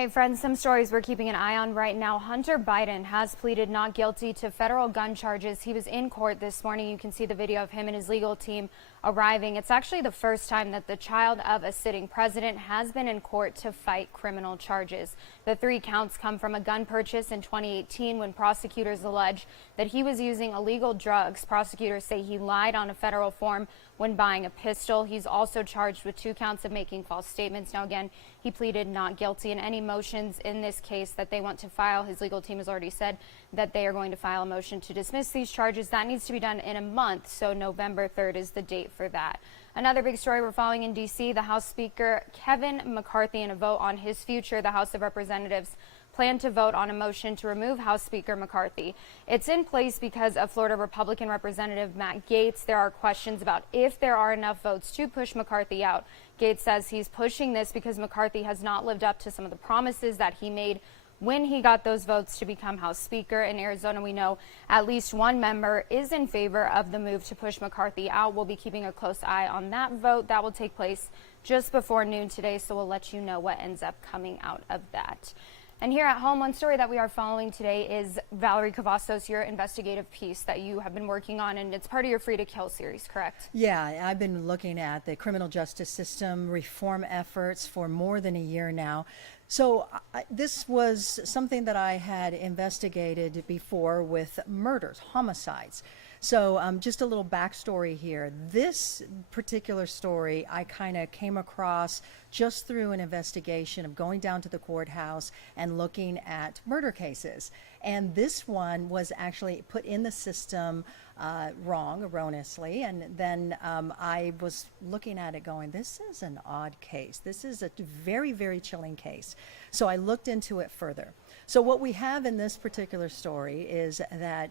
Hey friends, some stories we're keeping an eye on right now. Hunter Biden has pleaded not guilty to federal gun charges. He was in court this morning. You can see the video of him and his legal team arriving. It's actually the first time that the child of a sitting president has been in court to fight criminal charges. The 3 counts come from a gun purchase in 2018 when prosecutors allege that he was using illegal drugs. Prosecutors say he lied on a federal form when buying a pistol. He's also charged with 2 counts of making false statements. Now again, he pleaded not guilty, and any motions in this case that they want to file, his legal team has already said that they are going to file a motion to dismiss these charges. That needs to be done in a month, so November 3rd is the date for that. Another big story we're following in D.C., the House Speaker Kevin McCarthy, in a vote on his future, the House of Representatives plan to vote on a motion to remove House Speaker McCarthy. It's in place because of Florida Republican Representative Matt Gaetz. There are questions about if there are enough votes to push McCarthy out. Gaetz says he's pushing this because McCarthy has not lived up to some of the promises that he made when he got those votes to become House Speaker. In Arizona, we know at least one member is in favor of the move to push McCarthy out. We'll be keeping a close eye on that vote. That will take place just before noon today, so we'll let you know what ends up coming out of that. And here at home, one story that we are following today is Valerie Cavazos, your investigative piece that you have been working on, and it's part of your Free to Kill series, correct? Yeah, I've been looking at the criminal justice system reform efforts for more than a year now. So this was something that I had investigated before with murders, homicides. So just a little backstory here. This particular story I kind of came across just through an investigation of going down to the courthouse and looking at murder cases. And this one was actually put in the system erroneously. And then I was looking at it going, this is an odd case. This is a very, very chilling case. So I looked into it further. So what we have in this particular story is that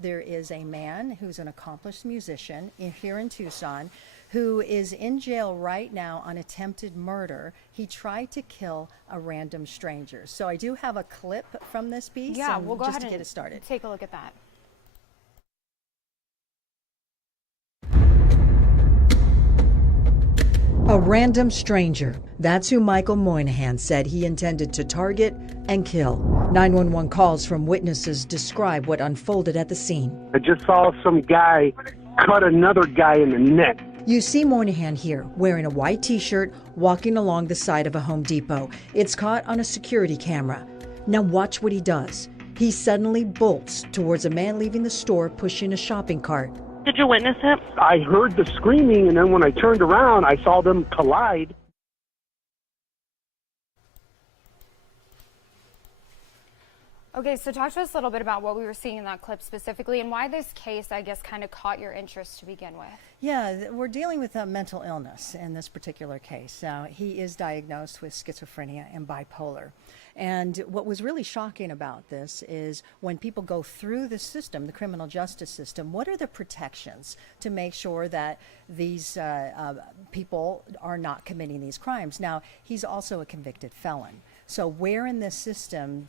there is a man who's an accomplished musician here in Tucson who is in jail right now on attempted murder. He tried to kill a random stranger. So I do have a clip from this piece. Yeah, we'll go ahead to and get it started. Take a look at that. A random stranger. That's who Michael Moynihan said he intended to target and kill. 911 calls from witnesses describe what unfolded at the scene. I just saw some guy cut another guy in the neck. You see Moynihan here, wearing a white t-shirt, walking along the side of a Home Depot. It's caught on a security camera. Now watch what he does. He suddenly bolts towards a man leaving the store pushing a shopping cart. Did you witness it? I heard the screaming, and then when I turned around, I saw them collide. Okay, so talk to us a little bit about what we were seeing in that clip specifically and why this case, I guess, kind of caught your interest to begin with. Yeah, we're dealing with a mental illness in this particular case. He is diagnosed with schizophrenia and bipolar. And what was really shocking about this is when people go through the system, the criminal justice system, what are the protections to make sure that these people are not committing these crimes? Now, he's also a convicted felon. So where in this system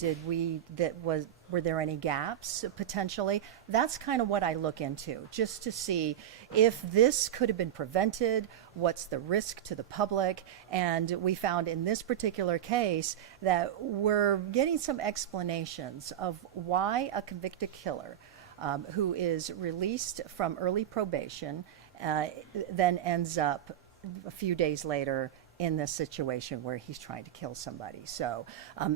were there any gaps potentially? That's kind of what I look into, just to see if this could have been prevented, what's the risk to the public. And we found in this particular case that we're getting some explanations of why a convicted killer who is released from early probation then ends up a few days later in this situation where he's trying to kill somebody. So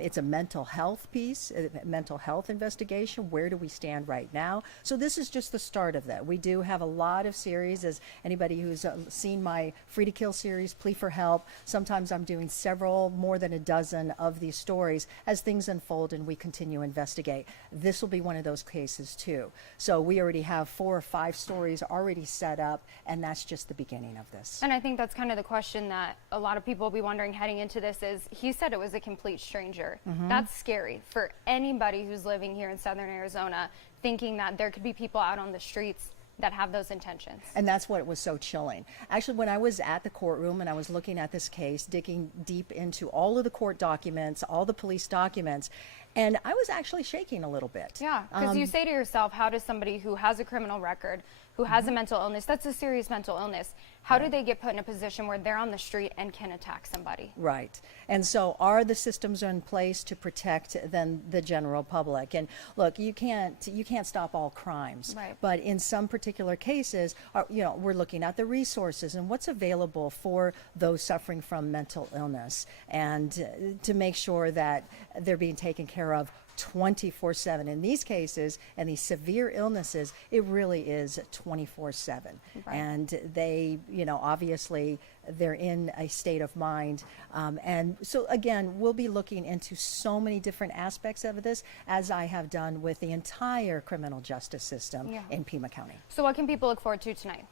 it's a mental health piece, a mental health investigation. Where do we stand right now? So this is just the start of that. We do have a lot of series. As anybody who's seen my Free to Kill series, Plea for Help, sometimes I'm doing several, more than a dozen of these stories as things unfold and we continue to investigate. This will be one of those cases too. So we already have 4 or 5 stories already set up, and that's just the beginning of this. And I think that's kind of the question that a lot of people will be wondering heading into this is, he said it was a complete stranger. That's scary for anybody who's living here in southern Arizona, thinking that there could be people out on the streets that have those intentions. And that's what was so chilling. Actually, when I was at the courtroom and I was looking at this case, digging deep into all of the court documents, all the police documents, and I was actually shaking a little bit. Yeah, because you say to yourself, how does somebody who has a criminal record, who has a mental illness, that's a serious mental illness, how do they get put in a position where they're on the street and can attack somebody? Right. And so are the systems in place to protect then the general public? And look, you can't stop all crimes. Right. But in some particular cases, we're looking at the resources and what's available for those suffering from mental illness, and to make sure that they're being taken care of 24/7. In these cases and these severe illnesses, it really is 24/7. Right. And they, obviously they're in a state of mind. And so again, we'll be looking into so many different aspects of this, as I have done with the entire criminal justice system in Pima County. So what can people look forward to tonight?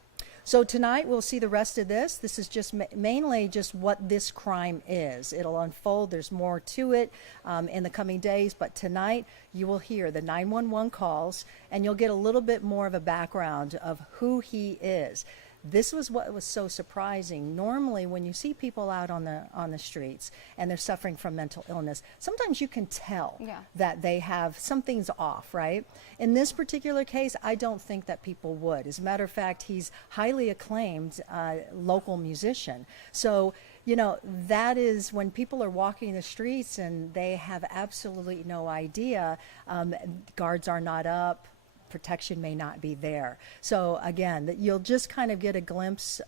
So tonight we'll see the rest of this. This is just mainly just what this crime is. It'll unfold. There's more to it in the coming days. But tonight you will hear the 911 calls, and you'll get a little bit more of a background of who he is. This was what was so surprising. Normally, when you see people out on the streets and they're suffering from mental illness, sometimes you can tell that they have something's off, right? In this particular case, I don't think that people would. As a matter of fact, he's highly acclaimed local musician. So, that is when people are walking the streets and they have absolutely no idea. Guards are not up. Protection may not be there. So again, you'll just kind of get a glimpse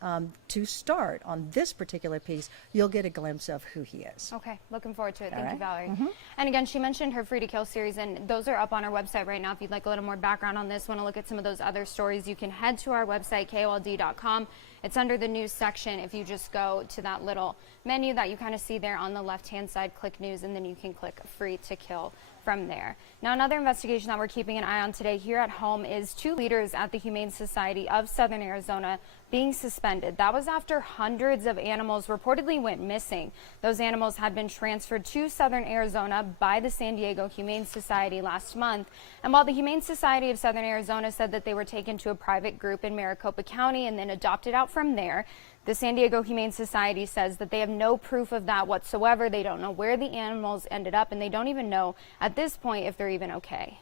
to start on this particular piece. You'll get a glimpse of who he is. Okay, looking forward to it. All Thank you, right. Valerie. And again, she mentioned her Free to Kill series, and those are up on our website right now. If you'd like a little more background on this, want to look at some of those other stories, you can head to our website, KOLD.com. It's under the news section. If you just go to that little menu that you kind of see there on the left-hand side, click news, and then you can click Free to Kill from there. Now, another investigation that we're keeping an eye on today here at home is 2 leaders at the Humane Society of Southern Arizona being suspended. That was after hundreds of animals reportedly went missing. Those animals had been transferred to Southern Arizona by the San Diego Humane Society last month. And while the Humane Society of Southern Arizona said that they were taken to a private group in Maricopa County and then adopted out from there, the San Diego Humane Society says that they have no proof of that whatsoever. They don't know where the animals ended up, and they don't even know at this point if they're even okay.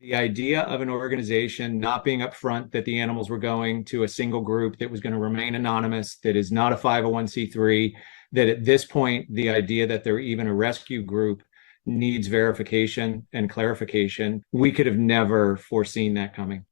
The idea of an organization not being upfront that the animals were going to a single group that was going to remain anonymous, that is not a 501c3, that at this point, the idea that they're even a rescue group needs verification and clarification. We could have never foreseen that coming.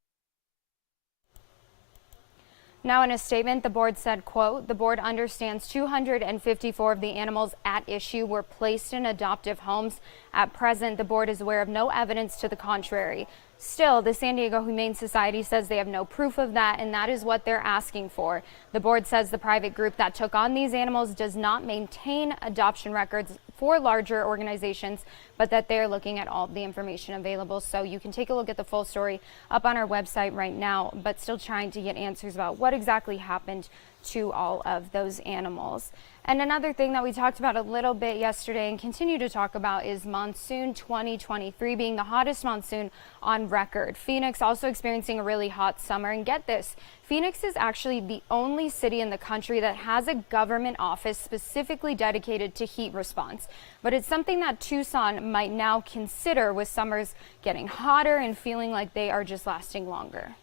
Now, in a statement, the board said, quote, "The board understands 254 of the animals at issue were placed in adoptive homes. At present, the board is aware of no evidence to the contrary. Still, the San Diego Humane Society says they have no proof of that, and that is what they're asking for. The board says the private group that took on these animals does not maintain adoption records for larger organizations, but that they're looking at all the information available." So you can take a look at the full story up on our website right now, but still trying to get answers about what exactly happened to all of those animals. And another thing that we talked about a little bit yesterday and continue to talk about is monsoon 2023 being the hottest monsoon on record. Phoenix also experiencing a really hot summer. And get this, Phoenix is actually the only city in the country that has a government office specifically dedicated to heat response. But it's something that Tucson might now consider with summers getting hotter and feeling like they are just lasting longer.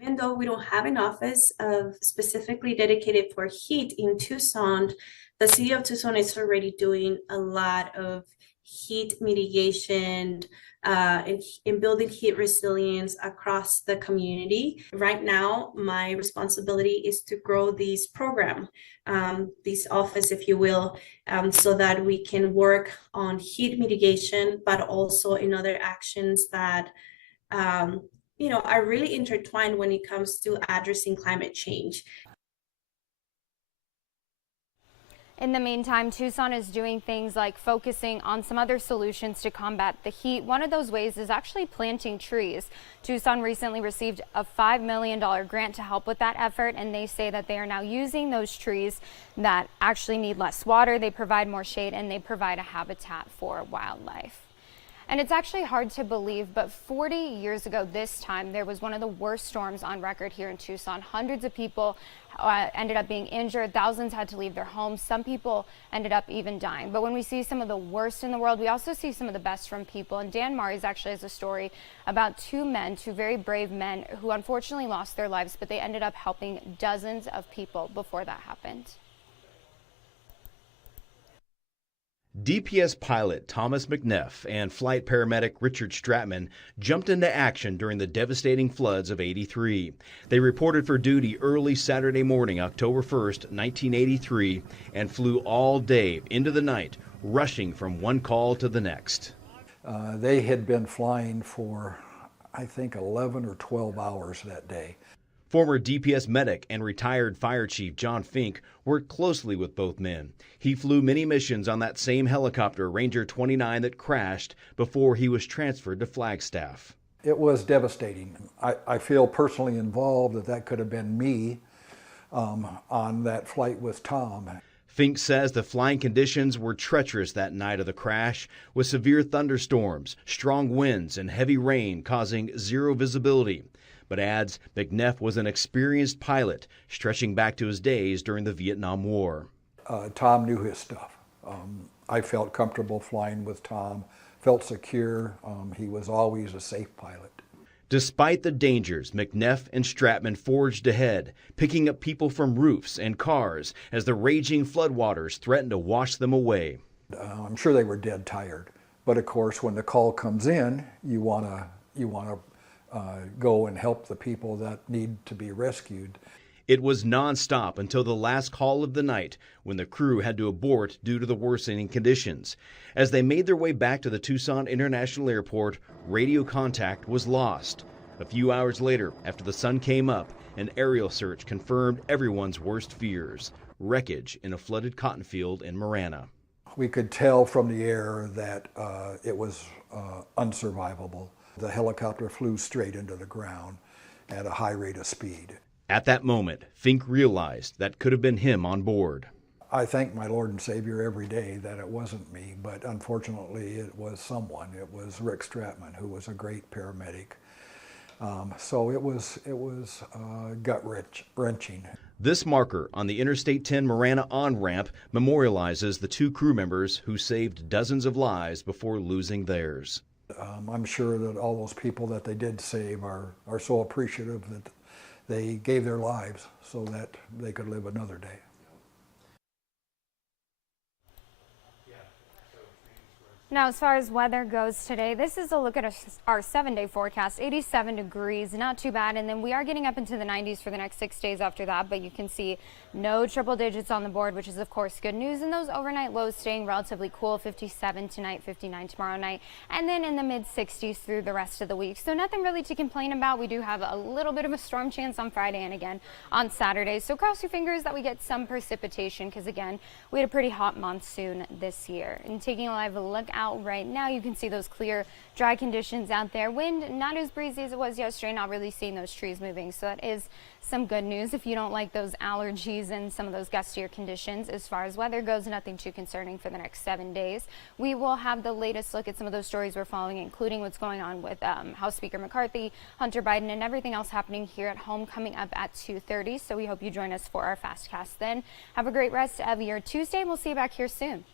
Even though we don't have an office specifically dedicated for heat in Tucson, the city of Tucson is already doing a lot of heat mitigation and building heat resilience across the community. Right now, my responsibility is to grow this program, this office, if you will, so that we can work on heat mitigation, but also in other actions that are really intertwined when it comes to addressing climate change. In the meantime, Tucson is doing things like focusing on some other solutions to combat the heat. One of those ways is actually planting trees. Tucson recently received a $5 million grant to help with that effort, and they say that they are now using those trees that actually need less water, they provide more shade, and they provide a habitat for wildlife. And it's actually hard to believe, but 40 years ago this time, there was one of the worst storms on record here in Tucson. Hundreds of people ended up being injured. Thousands had to leave their homes. Some people ended up even dying. But when we see some of the worst in the world, we also see some of the best from people. And Dan Mares actually has a story about two very brave men who unfortunately lost their lives, but they ended up helping dozens of people before that happened. DPS pilot Thomas McNeff and flight paramedic Richard Stratman jumped into action during the devastating floods of '83. They reported for duty early Saturday morning, October 1st, 1983, and flew all day into the night, rushing from one call to the next. They had been flying for, I think, 11 or 12 hours that day. Former DPS medic and retired fire chief John Fink worked closely with both men. He flew many missions on that same helicopter, Ranger 29, that crashed before he was transferred to Flagstaff. It was devastating. I feel personally involved that could have been me on that flight with Tom. Fink says the flying conditions were treacherous that night of the crash, with severe thunderstorms, strong winds, and heavy rain causing zero visibility. But adds McNeff was an experienced pilot, stretching back to his days during the Vietnam War. Tom knew his stuff. I felt comfortable flying with Tom, felt secure. He was always a safe pilot. Despite the dangers, McNeff and Stratman forged ahead, picking up people from roofs and cars as the raging floodwaters threatened to wash them away. I'm sure they were dead tired, but of course, when the call comes in, you want to go and help the people that need to be rescued. It was nonstop until the last call of the night, when the crew had to abort due to the worsening conditions. As they made their way back to the Tucson International Airport, radio contact was lost. A few hours later, after the sun came up, an aerial search confirmed everyone's worst fears: wreckage in a flooded cotton field in Marana. We could tell from the air that it was unsurvivable. The helicopter flew straight into the ground at a high rate of speed. At that moment, Fink realized that could have been him on board. I thank my Lord and Savior every day that it wasn't me, but unfortunately it was someone. It was Rick Stratman, who was a great paramedic. So it was gut-wrenching. This marker on the Interstate 10 Marana on-ramp memorializes the two crew members who saved dozens of lives before losing theirs. I'm sure that all those people that they did save are so appreciative that they gave their lives so that they could live another day. Now, as far as weather goes today, this is a look at our 7-day forecast. 87 degrees, not too bad. And then we are getting up into the 90s for the next 6 days after that. But you can see no triple digits on the board, which is, of course, good news. And those overnight lows staying relatively cool, 57 tonight, 59 tomorrow night, and then in the mid-60s through the rest of the week. So nothing really to complain about. We do have a little bit of a storm chance on Friday and again on Saturday. So cross your fingers that we get some precipitation because, again, we had a pretty hot monsoon this year. And taking a live look out right now, you can see those clear, dry conditions out there. Wind not as breezy as it was yesterday, not really seeing those trees moving. So that is some good news if you don't like those allergies and some of those gustier conditions. As far as weather goes, nothing too concerning for the next 7 days. We will have the latest look at some of those stories we're following, including what's going on with House Speaker McCarthy, Hunter Biden, and everything else happening here at home coming up at 2:30. So we hope you join us for our FastCast then. Have a great rest of your Tuesday, and we'll see you back here soon.